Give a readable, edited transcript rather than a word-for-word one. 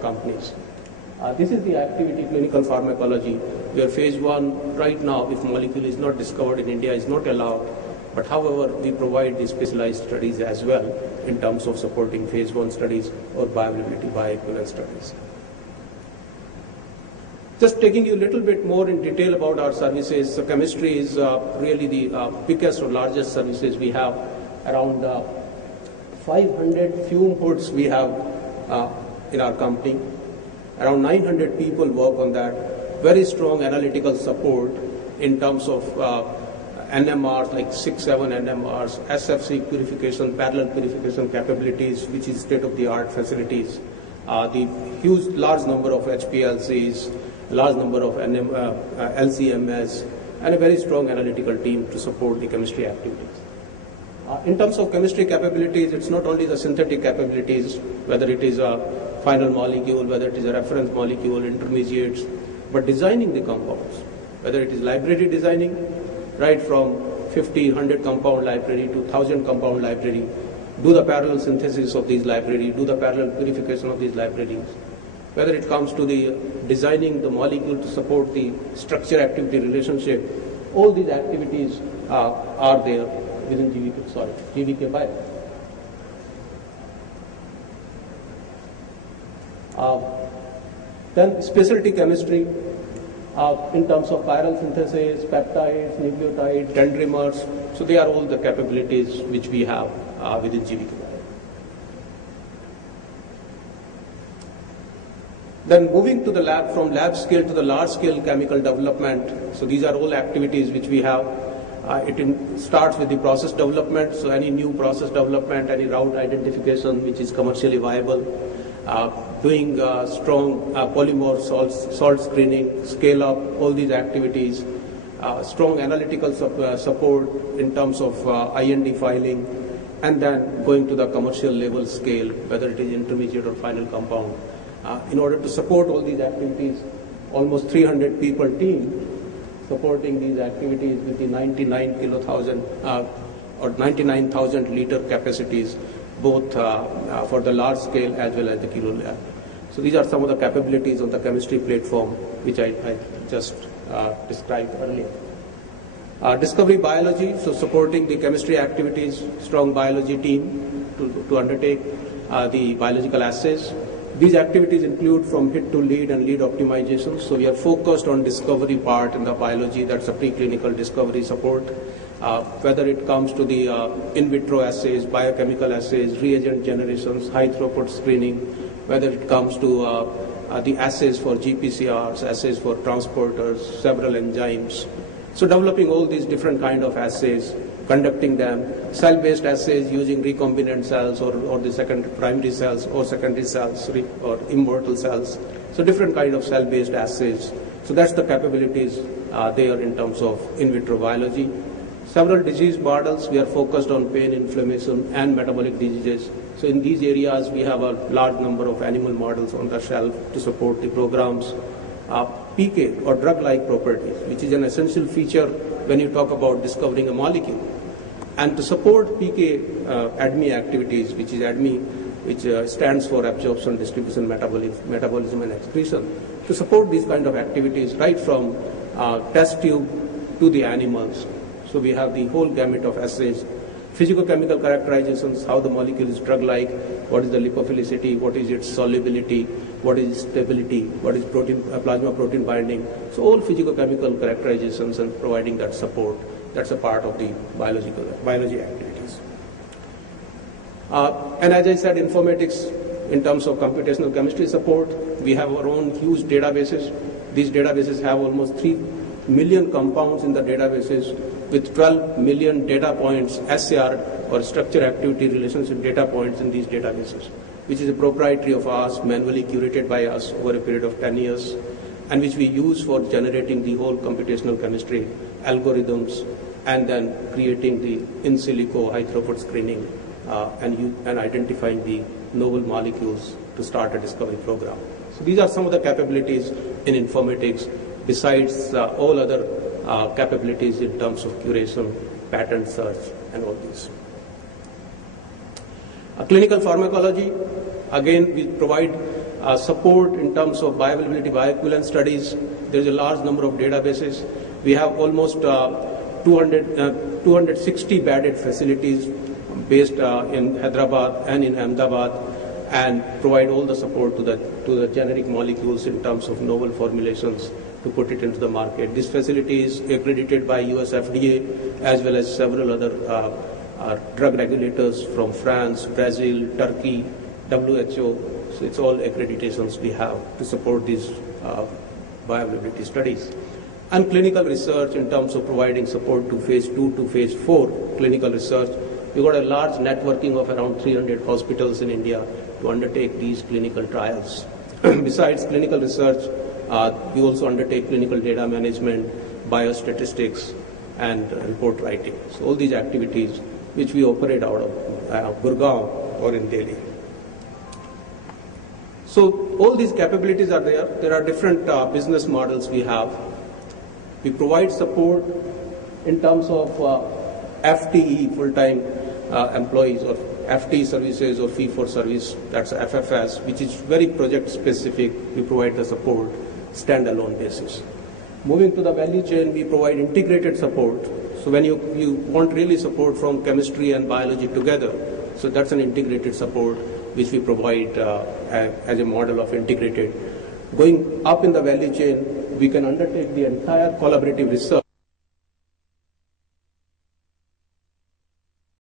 companies. This is the activity clinical pharmacology, where phase 1 right now, if molecule is not discovered in India, is not allowed. But however, we provide the specialized studies as well in terms of supporting phase 1 studies or bioavailability, bioequivalence studies. Just taking you a little bit more in detail about our services. So chemistry is really the biggest or largest services we have. Around 500 fume hoods we have in our company. Around 900 people work on that. Very strong analytical support in terms of NMRs, like 6-7 NMRs, SFC purification, parallel purification capabilities, which is state-of-the-art facilities. The huge, large number of HPLCs, large number of LCMS, and a very strong analytical team to support the chemistry activities. In terms of chemistry capabilities, it's not only the synthetic capabilities, whether it is a final molecule, whether it is a reference molecule, intermediates, but designing the compounds, whether it is library designing, right from 50, 100 compound library to 1,000 compound library, do the parallel synthesis of these libraries, do the parallel purification of these libraries, whether it comes to the designing the molecule to support the structure-activity relationship, all these activities are there within GVK Bio. Then specialty chemistry in terms of chiral synthesis, peptides, nucleotides, dendrimers. So they are all the capabilities which we have within GVK Bio. Then moving to the lab, from lab scale to the large scale chemical development. So these are all activities which we have. It starts with the process development. So any new process development, any route identification which is commercially viable, doing strong polymer salt screening, scale up, all these activities, strong analytical support in terms of IND filing, and then going to the commercial level scale, whether it is intermediate or final compound. In order to support all these activities, almost 300 people team supporting these activities with the 99,000 liter capacities, both for the large scale as well as the kilo lab. So these are some of the capabilities on the chemistry platform which I just described earlier. Discovery biology, so supporting the chemistry activities, strong biology team to undertake the biological assays. These activities include from hit to lead and lead optimization. So we are focused on discovery part in the biology, that's a preclinical discovery support. Whether it comes to the in vitro assays, biochemical assays, reagent generations, high throughput screening, whether it comes to the assays for GPCRs, assays for transporters, several enzymes. So developing all these different kind of assays, conducting them, cell-based assays using recombinant cells or the primary cells or secondary cells or immortal cells. So different kind of cell-based assays. So that's the capabilities there in terms of in vitro biology. Several disease models, we are focused on pain, inflammation, and metabolic diseases. So in these areas, we have a large number of animal models on the shelf to support the programs. PK or drug-like properties, which is an essential feature when you talk about discovering a molecule. And to support PK ADME activities, which is ADME, which stands for absorption, distribution, metabolism, and excretion, to support these kind of activities right from test tube to the animals. So we have the whole gamut of assays, physicochemical characterizations, how the molecule is drug-like, what is the lipophilicity, what is its solubility, what is its stability, what is plasma protein binding. So all physicochemical characterizations and providing that support, that's a part of the biology activities. And as I said, informatics in terms of computational chemistry support, we have our own huge databases. These databases have almost 3 million compounds in the databases with 12 million data points, SAR or structure activity relationship data points in these databases, which is a proprietary of ours, manually curated by us over a period of 10 years, and which we use for generating the whole computational chemistry algorithms and then creating the in silico high throughput screening and identifying the novel molecules to start a discovery program. So these are some of the capabilities in informatics besides all other capabilities in terms of curation, patent search, and all these. Clinical pharmacology, again, we provide support in terms of bioavailability, bioequivalence studies. There is a large number of databases. We have almost 260 bedded facilities based in Hyderabad and in Ahmedabad, and provide all the support to the generic molecules in terms of novel formulations to put it into the market. This facility is accredited by US FDA as well as several other drug regulators from France, Brazil, Turkey, WHO. So it's all accreditations we have to support these bioavailability studies. And clinical research in terms of providing support to phase 2 to phase 4 clinical research. We've got a large networking of around 300 hospitals in India to undertake these clinical trials. Besides clinical research, we also undertake clinical data management, biostatistics, and report writing. So all these activities which we operate out of Gurgaon or in Delhi. So all these capabilities are there. There are different business models we have. We provide support in terms of FTE, full-time employees, or FTE services or fee for service, that's FFS, which is very project specific. We provide the support standalone basis. Moving to the value chain, we provide integrated support. So when you want really support from chemistry and biology together, so that's an integrated support which we provide as a model of integrated. Going up in the value chain, we can undertake the entire collaborative research